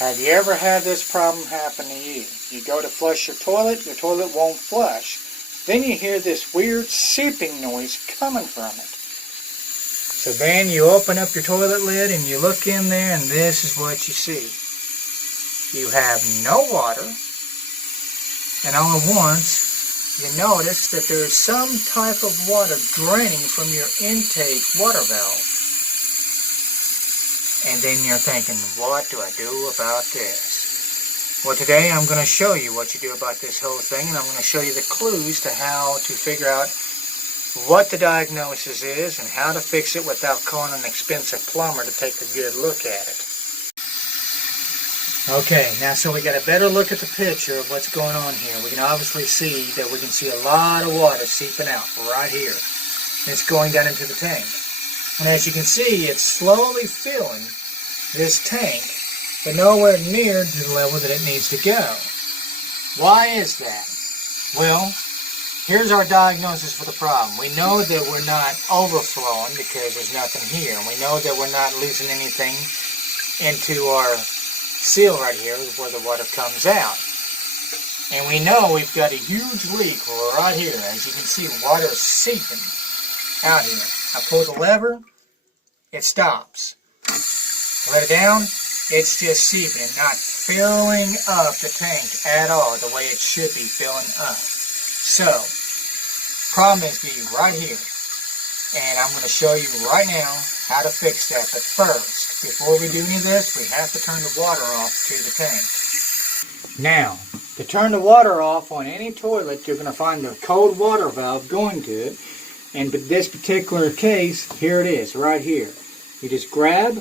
Have you ever had this problem happen to you? You go to flush your toilet won't flush. Then you hear this weird seeping noise coming from it. So then you open up your toilet lid and you look in there, and this is what you see. You have no water, and all at once you notice that there's some type of water draining from your intake water valve. And then you're thinking, what do I do about this? Well, today I'm going to show you what you do about this whole thing, and I'm going to show you the clues to how to figure out what the diagnosis is and how to fix it without calling an expensive plumber to take a good look at it. Okay, now so we got a better look at the picture of what's going on here. We can obviously see that we can see a lot of water seeping out right here. It's going down into the tank. And as you can see, it's slowly filling this tank, but nowhere near to the level that it needs to go. Why is that? Well, here's our diagnosis for the problem. We know that we're not overflowing because there's nothing here. We know that we're not losing anything into our seal right here where the water comes out. And we know we've got a huge leak right here. As you can see, water is seeping out here. I pull the lever, it stops. Let it down, it's just seeping and not filling up the tank at all the way it should be filling up. So, problem is right here. And I'm going to show you right now how to fix that. But first, before we do any of this, we have to turn the water off to the tank. Now, to turn the water off on any toilet, you're going to find the cold water valve going to it. And in this particular case, here it is, right here. You just grab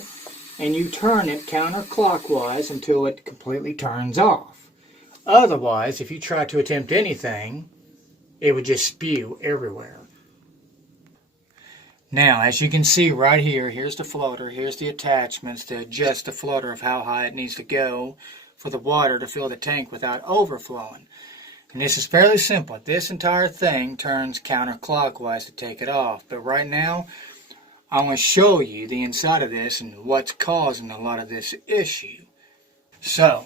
and you turn it counterclockwise until it completely turns off. Otherwise, if you try to attempt anything, it would just spew everywhere. Now, as you can see right here, here's the floater, here's the attachments to adjust the floater of how high it needs to go for the water to fill the tank without overflowing. And this is fairly simple. This entire thing turns counterclockwise to take it off. But right now, I'm going to show you the inside of this and what's causing a lot of this issue. So,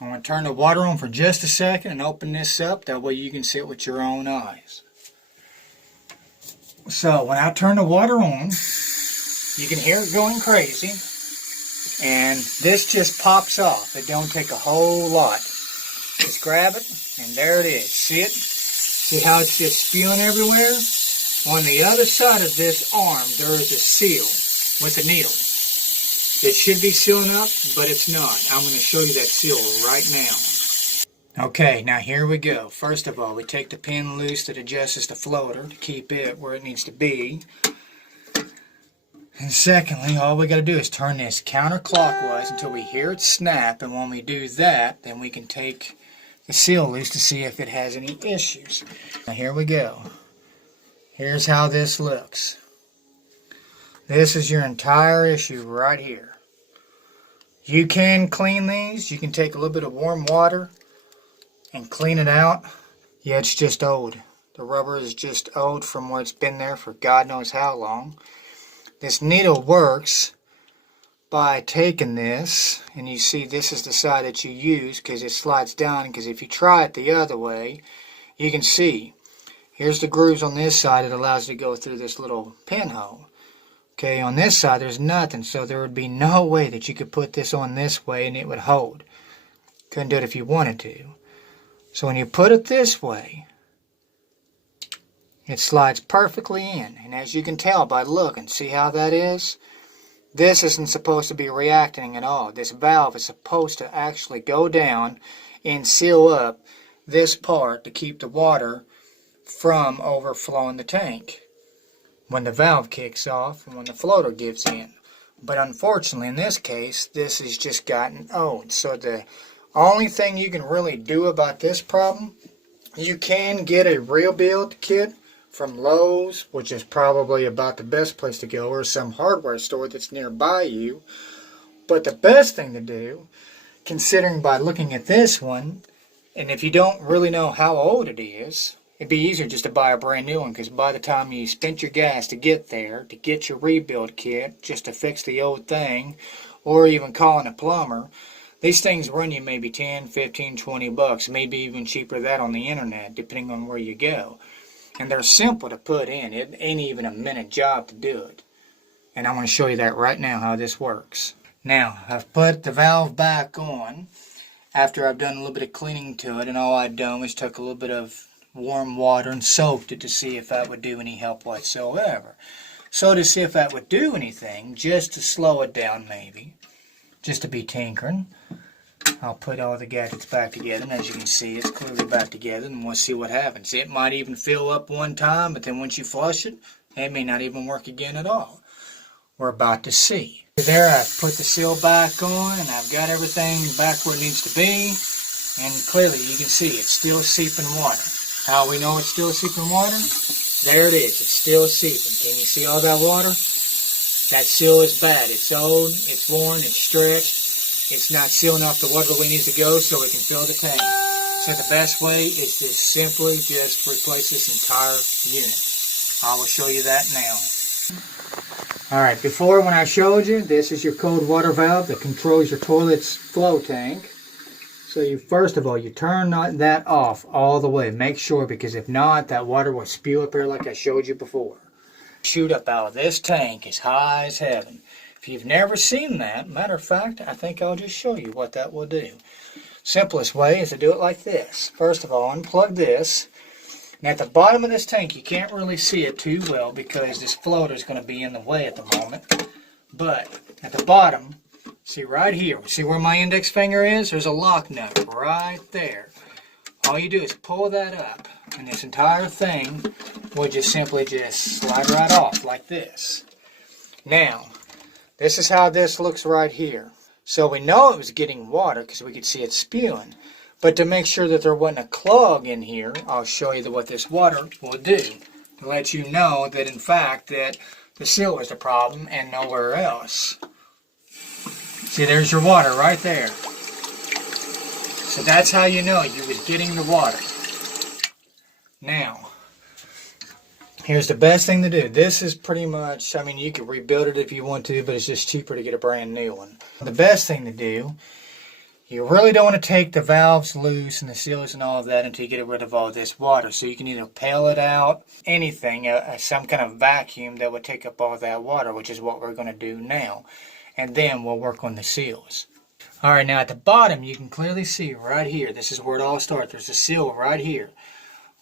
I'm going to turn the water on for just a second and open this up. That way you can see it with your own eyes. So, when I turn the water on, you can hear it going crazy. And this just pops off. It don't take a whole lot. Just grab it, and there it is. See it? See how it's just spewing everywhere? On the other side of this arm, there is a seal with a needle. It should be sealing up, but it's not. I'm going to show you that seal right now. Okay, now here we go. First of all, we take the pin loose that adjusts the floater to keep it where it needs to be. And secondly, all we got to do is turn this counterclockwise until we hear it snap, and when we do that, then we can take the seal loose to see if it has any issues. Now here we go. Here's how this looks. This is your entire issue right here. You can clean these. You can take a little bit of warm water and clean it out. Yeah, it's just old. The rubber is just old from where it's been there for God knows how long. This needle works by taking this, and you see this is the side that you use because it slides down, because if you try it the other way, you can see here's the grooves on this side. It allows you to go through this little pinhole. Okay, on this side there's nothing, so there would be no way that you could put this on this way and it would hold. Couldn't do it if you wanted to. So when you put it this way, it slides perfectly in, and as you can tell by looking, see how that is? This isn't supposed to be reacting at all. This valve is supposed to actually go down and seal up this part to keep the water from overflowing the tank when the valve kicks off and when the floater gives in. But unfortunately in this case, this has just gotten old. So the only thing you can really do about this problem, you can get a rebuild kit from Lowe's, which is probably about the best place to go, or some hardware store that's nearby you. But the best thing to do, considering by looking at this one, and if you don't really know how old it is, it'd be easier just to buy a brand new one, because by the time you spent your gas to get there, to get your rebuild kit, just to fix the old thing, or even calling a plumber, These things run you maybe 10, 15, 20 bucks, maybe even cheaper than that on the internet, depending on where you go. And they're simple to put in. It ain't even a minute job to do it. And I'm going to show you that right now, how this works. Now, I've put the valve back on after I've done a little bit of cleaning to it, and all I've done was took a little bit of warm water and soaked it to see if that would do any help whatsoever. So to see if that would do anything, just to slow it down maybe, just to be tinkering, I'll put all the gadgets back together, and as you can see, it's clearly back together, and we'll see what happens. It might even fill up one time, but then once you flush it, it may not even work again at all. We're about to see. There, I've put the seal back on, and I've got everything back where it needs to be, and clearly you can see it's still seeping water. How we know it's still seeping water? There it is, it's still seeping. Can you see all that water? That seal is bad. It's old, it's worn, it's stretched. It's not sealing off the water the way it needs to go so it can fill the tank. So the best way is to simply just replace this entire unit. I will show you that now. Alright, before when I showed you, this is your cold water valve that controls your toilet's flow tank. So you first of all, you turn that off all the way. Make sure, because if not, that water will spew up here like I showed you before. Shoot up out of this tank as high as heaven. If you've never seen that, matter of fact, I think I'll just show you what that will do. Simplest way is to do it like this. First of all, unplug this. And at the bottom of this tank, you can't really see it too well because this floater is going to be in the way at the moment. But at the bottom, see right here, see where my index finger is? There's a lock nut right there. All you do is pull that up, and this entire thing will just simply slide right off like this. Now, this is how this looks right here. So we know it was getting water because we could see it spewing. But to make sure that there wasn't a clog in here, I'll show you what this water will do. To let you know that in fact that the seal was the problem and nowhere else. See, there's your water right there. So that's how you know you was getting the water. Now, here's the best thing to do. This is pretty much, I mean, you could rebuild it if you want to, but it's just cheaper to get a brand new one. The best thing to do, you really don't want to take the valves loose and the seals and all of that until you get rid of all this water. So you can either pail it out, anything, some kind of vacuum that would take up all that water, which is what we're going to do now. And then we'll work on the seals. Alright, now at the bottom you can clearly see right here, this is where it all starts. There's a seal right here.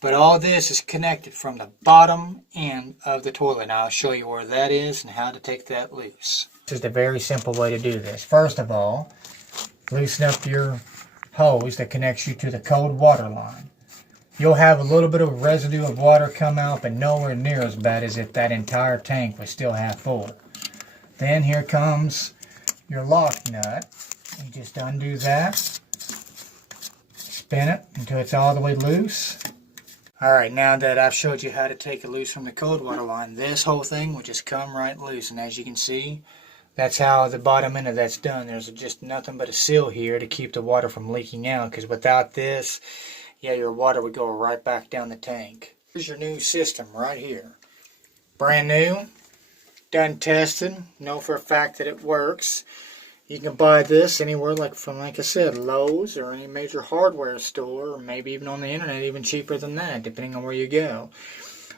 But all this is connected from the bottom end of the toilet. And I'll show you where that is and how to take that loose. This is the very simple way to do this. First of all, loosen up your hose that connects you to the cold water line. You'll have a little bit of residue of water come out, but nowhere near as bad as if that entire tank was still half full. Then here comes your lock nut. You just undo that, spin it until it's all the way loose. Alright, now that I've showed you how to take it loose from the cold water line, this whole thing will just come right loose. And as you can see, that's how the bottom end of that's done. There's just nothing but a seal here to keep the water from leaking out, because without this, yeah, your water would go right back down the tank. Here's your new system right here. Brand new, done tested, know for a fact that it works. You can buy this anywhere, like I said, Lowe's or any major hardware store, or maybe even on the internet, even cheaper than that, depending on where you go.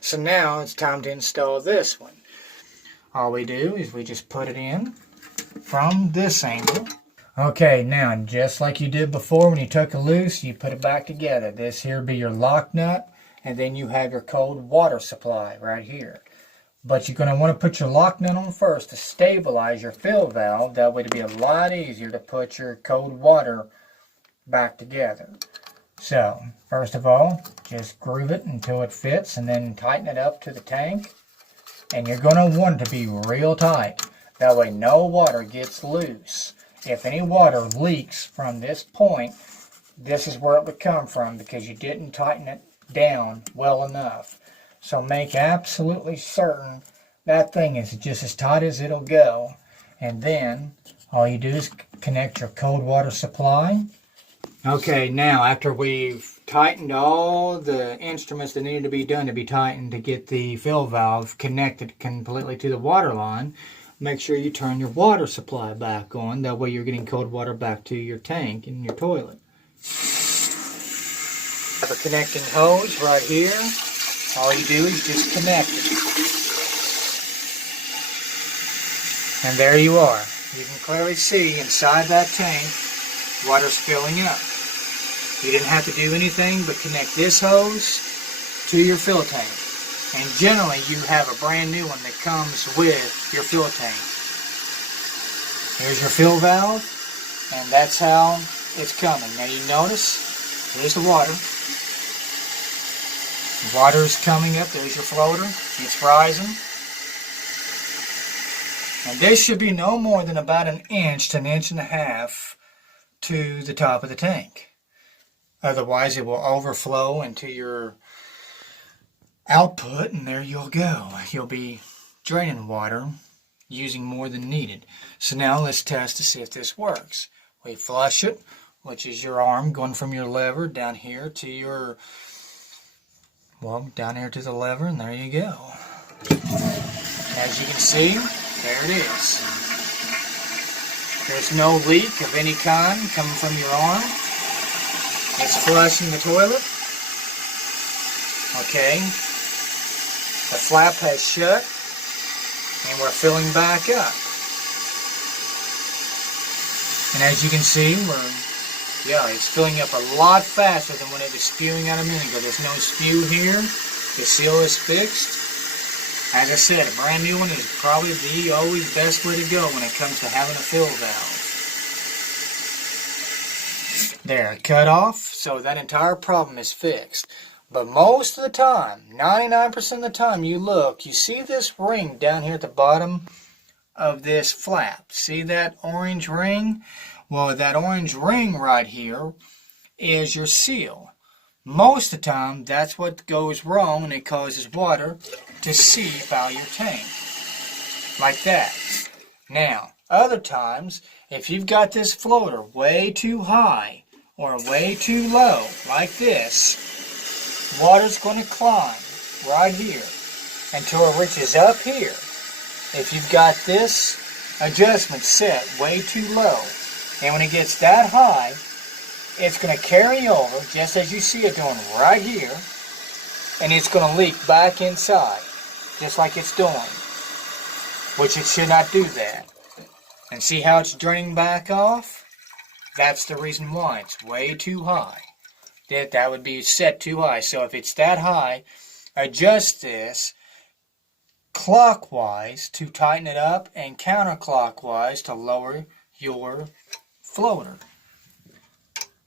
So now it's time to install this one. All we do is we just put it in from this angle. Okay, now just like you did before when you took it loose, you put it back together. This here be your lock nut, and then you have your cold water supply right here. But you're going to want to put your lock nut on first to stabilize your fill valve. That way it'll be a lot easier to put your cold water back together. So, first of all, just groove it until it fits and then tighten it up to the tank. And you're going to want it to be real tight. That way no water gets loose. If any water leaks from this point, this is where it would come from because you didn't tighten it down well enough. So make absolutely certain that thing is just as tight as it'll go. And then all you do is connect your cold water supply. Okay, now after we've tightened all the instruments that needed to be done to be tightened to get the fill valve connected completely to the water line, make sure you turn your water supply back on. That way you're getting cold water back to your tank and your toilet. Have a connecting hose right here. All you do is just connect it. And there you are. You can clearly see inside that tank, water's filling up. You didn't have to do anything but connect this hose to your fill tank. And generally you have a brand new one that comes with your fill tank. Here's your fill valve, and that's how it's coming. Now you notice, here's the water. Water is coming up, there's your floater, it's rising. And this should be no more than about an inch to an inch and a half to the top of the tank. Otherwise it will overflow into your output, and there you'll go. You'll be draining water using more than needed. So now let's test to see if this works. We flush it, which is your arm going from your lever down here to your, well, down here to the lever, and there you go. As you can see, there it is. There's no leak of any kind coming from your arm. It's flushing the toilet. Okay. The flap has shut, and we're filling back up. And as you can see, it's filling up a lot faster than when it was spewing out a minute ago. There's no spew here. The seal is fixed. As I said, a brand new one is probably the always best way to go when it comes to having a fill valve. There, cut off, so that entire problem is fixed. But most of the time, 99% of the time you look, you see this ring down here at the bottom of this flap. See that orange ring? Well, that orange ring right here is your seal. Most of the time, that's what goes wrong, and it causes water to seep out your tank. Like that. Now, other times, if you've got this floater way too high or way too low, like this, water's going to climb right here until it reaches up here. If you've got this adjustment set way too low, and when it gets that high, it's going to carry over, just as you see it doing right here, and it's going to leak back inside, just like it's doing, which it should not do that. And see how it's draining back off? That's the reason why. It's way too high. That would be set too high. So if it's that high, adjust this clockwise to tighten it up and counterclockwise to lower your floater.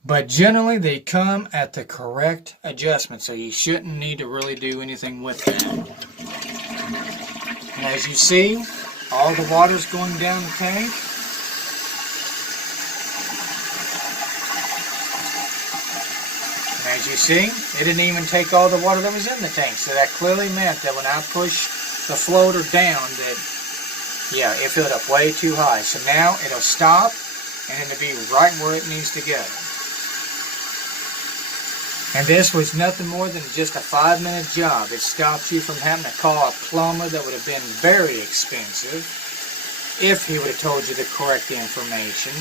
But generally they come at the correct adjustment, so you shouldn't need to really do anything with that. And as you see, all the water's going down the tank. And as you see, it didn't even take all the water that was in the tank. So that clearly meant that when I push the floater down, that, yeah, it filled up way too high. So now it'll stop, and it'll be right where it needs to go. And this was nothing more than just a 5-minute job. It stopped you from having to call a plumber that would have been very expensive if he would have told you the correct information.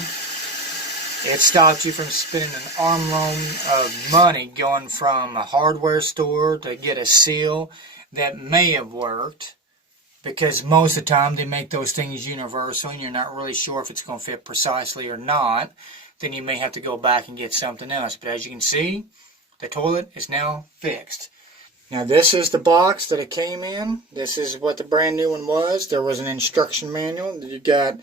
It stopped you from spending an armload of money going from a hardware store to get a seal that may have worked, because most of the time they make those things universal and you're not really sure if it's going to fit precisely or not. Then you may have to go back and get something else. But as you can see, the toilet is now fixed. Now this is the box that it came in. This is what the brand new one was. There was an instruction manual. You got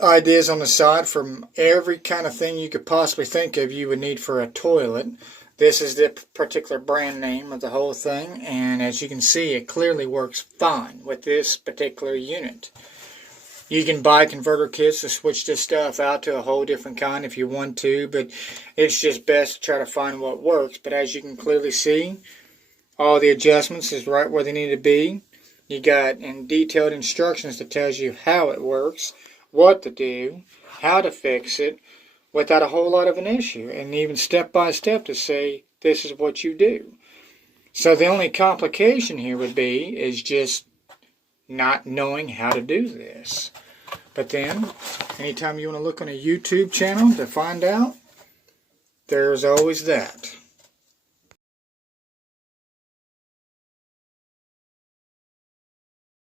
ideas on the side from every kind of thing you could possibly think of you would need for a toilet. This is the particular brand name of the whole thing, and as you can see, it clearly works fine with this particular unit. You can buy converter kits to switch this stuff out to a whole different kind if you want to, but it's just best to try to find what works. But as you can clearly see, all the adjustments is right where they need to be. You got detailed instructions that tells you how it works, what to do, how to fix it, without a whole lot of an issue, and even step by step to say this is what you do. So the only complication here would be is just not knowing how to do this. But then, anytime you want to look on a YouTube channel to find out, there's always that.